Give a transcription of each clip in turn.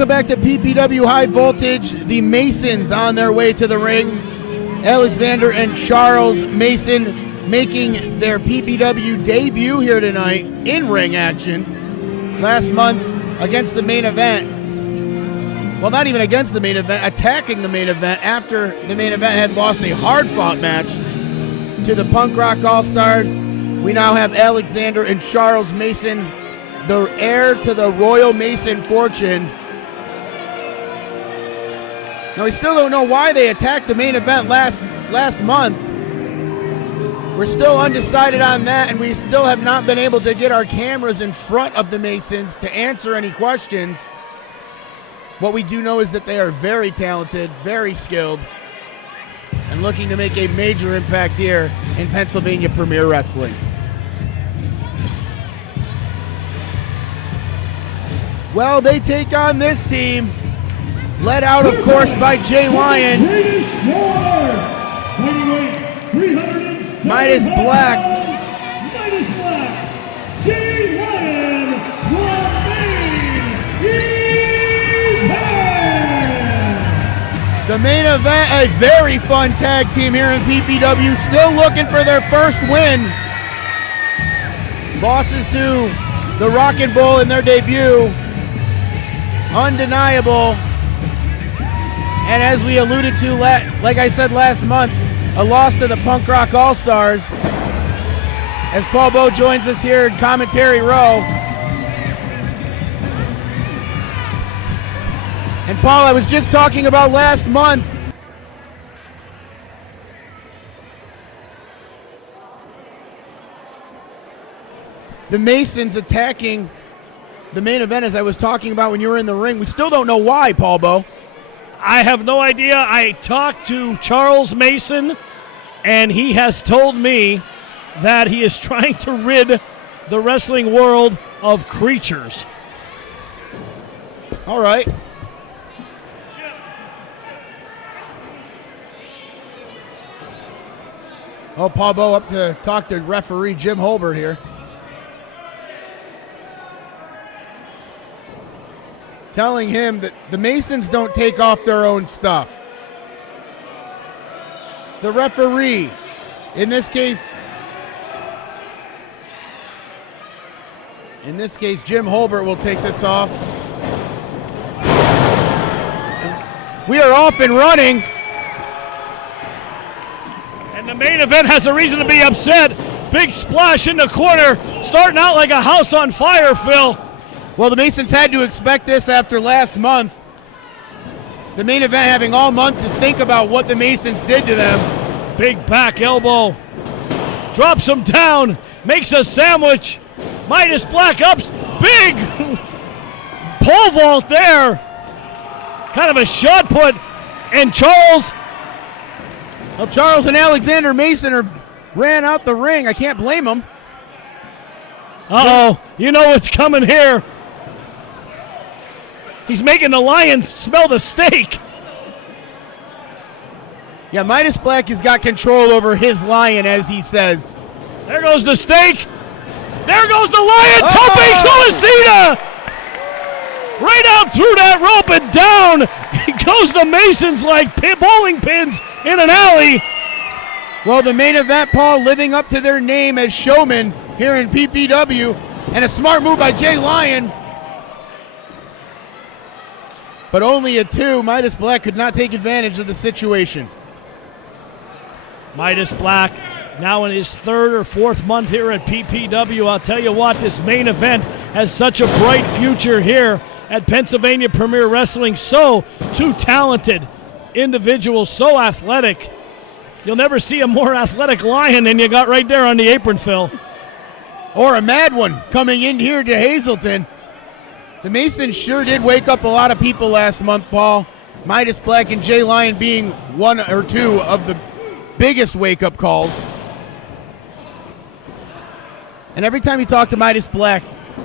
welcome back to PPW High Voltage. The Masons on their way to the ring. Alexander and Charles Mason making their PPW debut here tonight in ring action. Last month against the main event. Well, not even against the main event, attacking the main event after the main event had lost a hard-fought match to the Punk Rock Allstars. We now have Alexander and Charles Mason, the heir to the Royal Mason fortune. Now, we still don't know why they attacked the main event last month. We're still undecided on that, and we still have not been able to get our cameras in front of the Masons to answer any questions. What we do know is that they are very talented, very skilled, and looking to make a major impact here in Pennsylvania Premier Wrestling. Well, they take on this team, led out, of course, by Jay Lyon, Midas Black, Jay Lyon the main event, a very fun tag team here in PPW, still looking for their first win. Losses to the Rockin' Bull in their debut, undeniable. And as we alluded to, like I said last month, a loss to the Punk Rock All-Stars. As Paul Bowe joins us here in commentary row. And Paul, I was just talking about last month. The Masons attacking the main event, as I was talking about when you were in the ring. We still don't know why, Paul Bowe. I have no idea. I talked to Charles Mason, and he has told me that he is trying to rid the wrestling world of creatures. All right. Oh, Paul Bowe up to talk to referee Jim Holbert here. Telling him that the Masons don't take off their own stuff. The referee, in this case, Jim Holbert will take this off. We are off and running. And the main event has a reason to be upset. Big splash in the corner, starting out like a house on fire, Phil. Well, the Masons had to expect this after last month. The main event having all month to think about what the Masons did to them. Big back elbow. Drops him down. Makes a sandwich. Midas Black up. Big pole vault there. Kind of a shot put. And Charles. Well, Charles and Alexander Mason ran out the ring. I can't blame them. Uh-oh. You know what's coming here. He's making the Lions smell the steak. Yeah, Midas Black has got control over his lion, as he says. There goes the steak. There goes the lion. Tope Tulasita. Right out through that rope and down. Goes the Masons like bowling pins in an alley. Well, the main event, Paul, living up to their name as showmen here in PPW. And a smart move by Jay Lyon. But only a 2. Midas Black could not take advantage of the situation. Midas Black now in his 3rd or 4th month here at PPW. I'll tell you what, this main event has such a bright future here at Pennsylvania Premier Wrestling. So, 2 talented individuals, so athletic. You'll never see a more athletic lion than you got right there on the apron, Phil. Or a mad one coming in here to Hazleton. The Masons sure did wake up a lot of people last month, Paul. Midas Black and Jay Lyon being 1 or 2 of the biggest wake-up calls. And every time you talk to Midas Black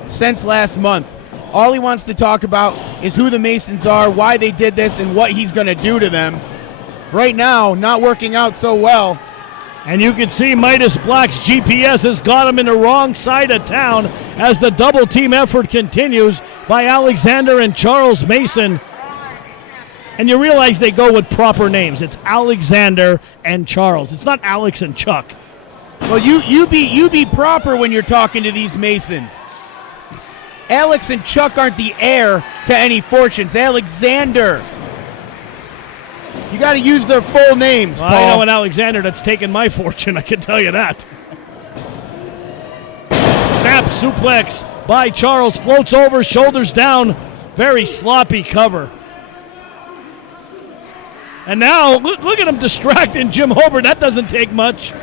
since last month, all he wants to talk about is who the Masons are, why they did this, and what he's going to do to them. Right now, not working out so well. And you can see Midas Black's GPS has got him in the wrong side of town as the double team effort continues. by Alexander and Charles Mason. And you realize they go with proper names. It's Alexander and Charles. It's not Alex and Chuck. Well, you be proper when you're talking to these Masons. Alex and Chuck aren't the heir to any fortunes. Alexander. You got to use their full names, Well, Paul. I know an Alexander that's taken my fortune, I can tell you that. Snap suplex by Charles. Floats over, shoulders down. Very sloppy cover. And now, look at him distracting Jim Hobart. That doesn't take much.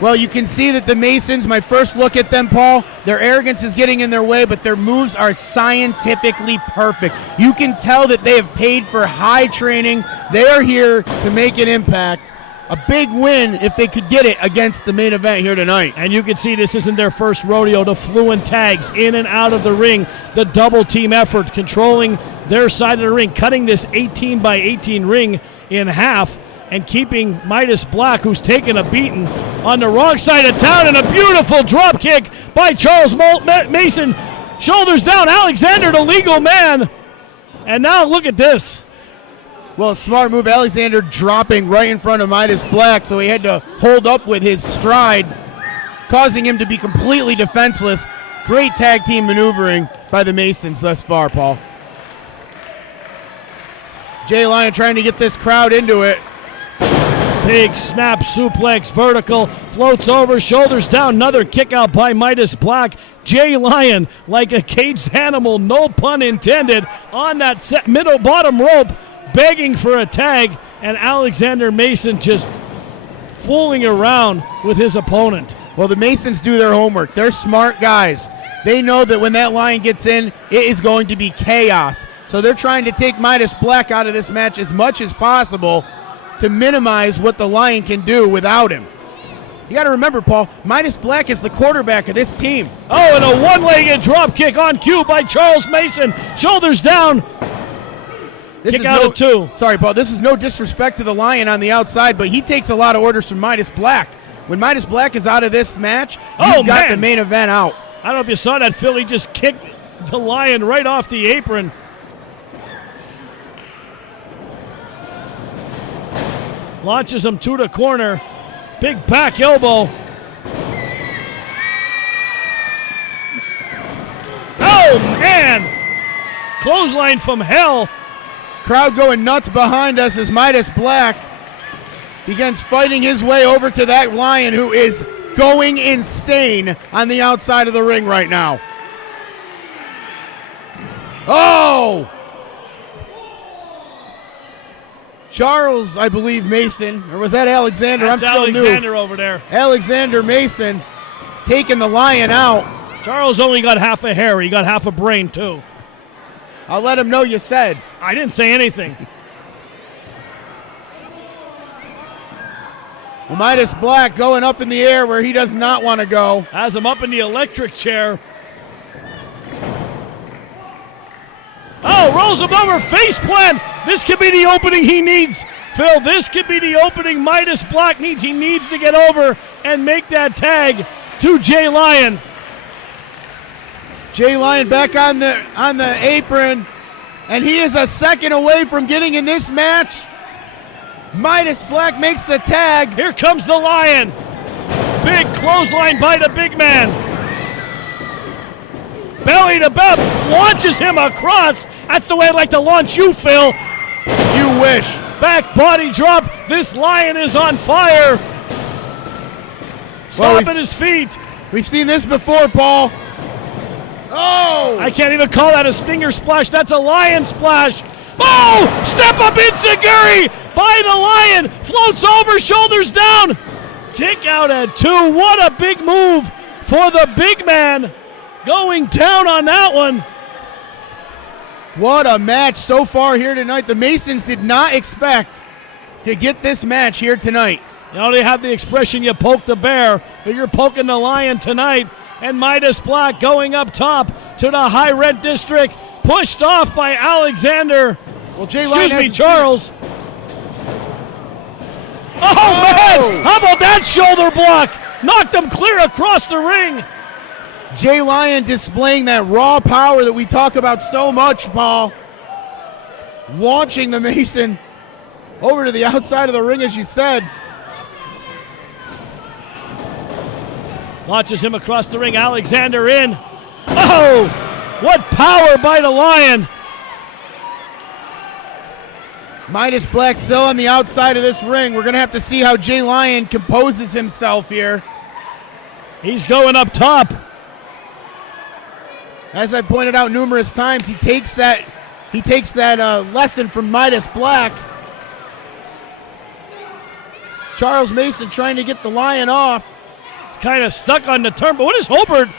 Well, you can see that the Masons, my first look at them, Paul, their arrogance is getting in their way, but their moves are scientifically perfect. You can tell that they have paid for high training. They are here to make an impact. A big win if they could get it against the main event here tonight. And you can see this isn't their first rodeo. The fluent tags in and out of the ring. The double team effort controlling their side of the ring, cutting this 18 by 18 ring in half and keeping Midas Black, who's taken a beating, on the wrong side of town, and a beautiful drop kick by Charles Mason. Shoulders down, Alexander, the legal man. And now look at this. Well, a smart move, Alexander dropping right in front of Midas Black, so he had to hold up with his stride, causing him to be completely defenseless. Great tag team maneuvering by the Masons thus far, Paul. Jay Lyon trying to get this crowd into it. Big snap suplex, vertical, floats over, shoulders down, another kick out by Midas Black. Jay Lyon, like a caged animal, no pun intended, on that bottom rope, begging for a tag, and Alexander Mason just fooling around with his opponent. Well, the Masons do their homework. They're smart guys. They know that when that Lion gets in, it is going to be chaos. So they're trying to take Midas Black out of this match as much as possible to minimize what the Lion can do without him. You got to remember, Paul, Midas Black is the quarterback of this team. Oh, and a one-legged drop kick on cue by Charles Mason. Shoulders down. Kick out of two. Sorry, Paul, this is no disrespect to the Lion on the outside, but he takes a lot of orders from Midas Black. When Midas Black is out of this match, you've got the main event out. I don't know if you saw that, Philly just kicked the Lion right off the apron. Launches him to the corner. Big back elbow. Oh, man! Clothesline from hell. Crowd going nuts behind us as Midas Black begins fighting his way over to that Lion, who is going insane on the outside of the ring right now. Oh! Charles, I believe, Mason, or was that Alexander? That's I'm still Alexander new. over there. Alexander Mason taking the Lion out. Charles only got half a hair. He got half a brain, too. I'll let him know you said. I didn't say anything. Well, Midas Black going up in the air where he does not want to go. Has him up in the electric chair. Oh, rolls him over, face plant. This could be the opening he needs. Phil, this could be the opening Midas Black needs. He needs to get over and make that tag to Jay Lyon. Jay Lyon back on the apron, and he is a second away from getting in this match. Midas Black makes the tag. Here comes the Lion. Big clothesline by the big man. Belly to belly, launches him across. That's the way I'd like to launch you, Phil. You wish. Back body drop. This Lion is on fire. Stomping his feet. We've seen this before, Paul. Oh! I can't even call that a stinger splash. That's a Lion splash. Oh! Step up enziguri by the Lion. Floats over, shoulders down. Kick out at two. What a big move for the big man. Going down on that one. What a match so far here tonight. The Masons did not expect to get this match here tonight. You know, they have the expression, you poke the bear, but you're poking the Lion tonight. And Midas Black going up top to the high red district. Pushed off by Alexander. Well, Jay Excuse me, Charles. Oh, man! How about that shoulder block? Knocked him clear across the ring. Jay Lyon displaying that raw power that we talk about so much, Paul. Launching the Mason over to the outside of the ring, as you said. Launches him across the ring. Alexander in. Oh, what power by the Lion. Midas Black still on the outside of this ring. We're going to have to see how Jay Lyon composes himself here. He's going up top. As I pointed out numerous times, he takes that lesson from Midas Black. Charles Mason trying to get the Lion off. He's kind of stuck on the turn, but what is Holbert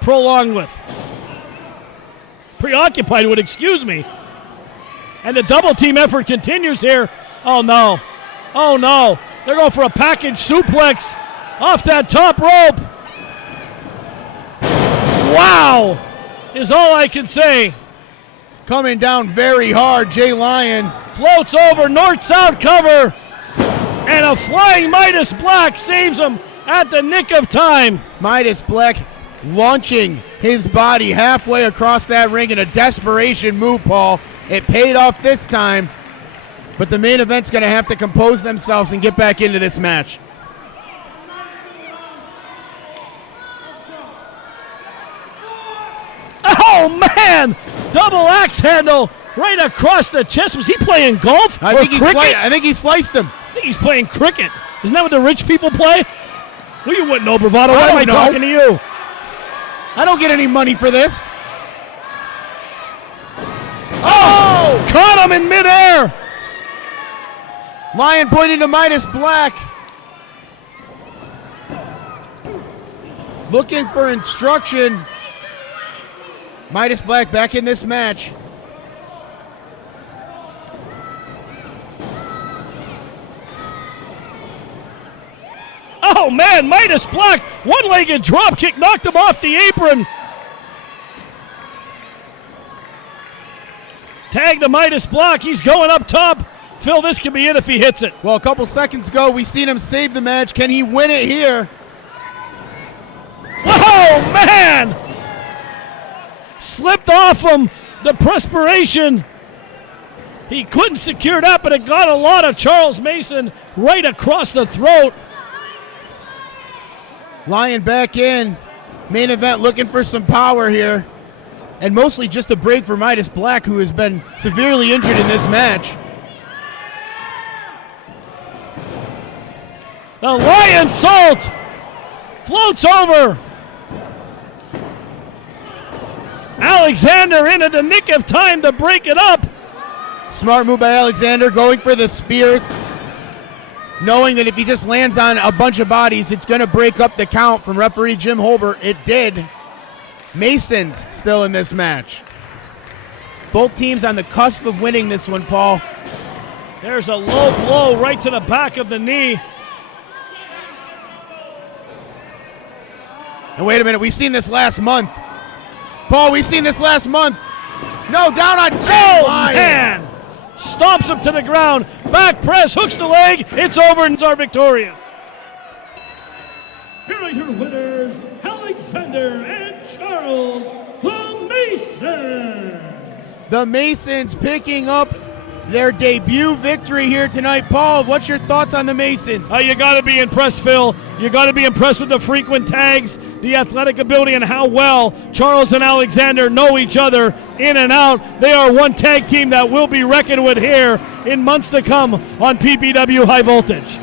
prolonged with? Preoccupied with, excuse me. And the double team effort continues here. Oh no. Oh no. They're going for a package suplex off that top rope. Wow, is all I can say. Coming down very hard, Jay Lyon. Floats over, north-south cover. And a flying Midas Black saves him at the nick of time. Midas Black launching his body halfway across that ring in a desperation move, Paul. It paid off this time, but the main event's going to have to compose themselves and get back into this match. Oh, man! Double axe handle right across the chest. Was he playing golf or cricket? I think he sliced him. I think he's playing cricket. Isn't that what the rich people play? Well, you wouldn't know, Bravado. Why am I talking to you? I don't get any money for this. Oh! Caught him in midair. Lion pointing to Midas Black. Looking for instruction. Midas Black back in this match. Oh, man, Midas Black, one-legged drop kick, knocked him off the apron. Tag to Midas Black, he's going up top. Phil, this could be it if he hits it. Well, a couple seconds ago, we seen him save the match. Can he win it here? Oh, man! Slipped off him, the perspiration. He couldn't secure that, but it got a lot of Charles Mason right across the throat. Lion back in. Main event looking for some power here. And mostly just a break for Midas Black, who has been severely injured in this match. The Lion Salt floats over. Alexander in at the nick of time to break it up. Smart move by Alexander, going for the spear, knowing that if he just lands on a bunch of bodies, it's going to break up the count from referee Jim Holbert. It did. Mason's still in this match. Both teams on the cusp of winning this one, Paul. There's a low blow right to the back of the knee. And wait a minute, we've seen this last month. Paul, we've seen this last month. No, down on Jay Lyon. Man! Stomps him to the ground. Back press, hooks the leg. It's over and are victorious. Here are your winners, Alexander and Charles, the Masons. The Masons picking up their debut victory here tonight. Paul, what's your thoughts on the Masons? You got to be impressed, Phil. You got to be impressed with the frequent tags, the athletic ability, and how well Charles and Alexander know each other in and out. They are one tag team that will be reckoned with here in months to come on PPW High Voltage.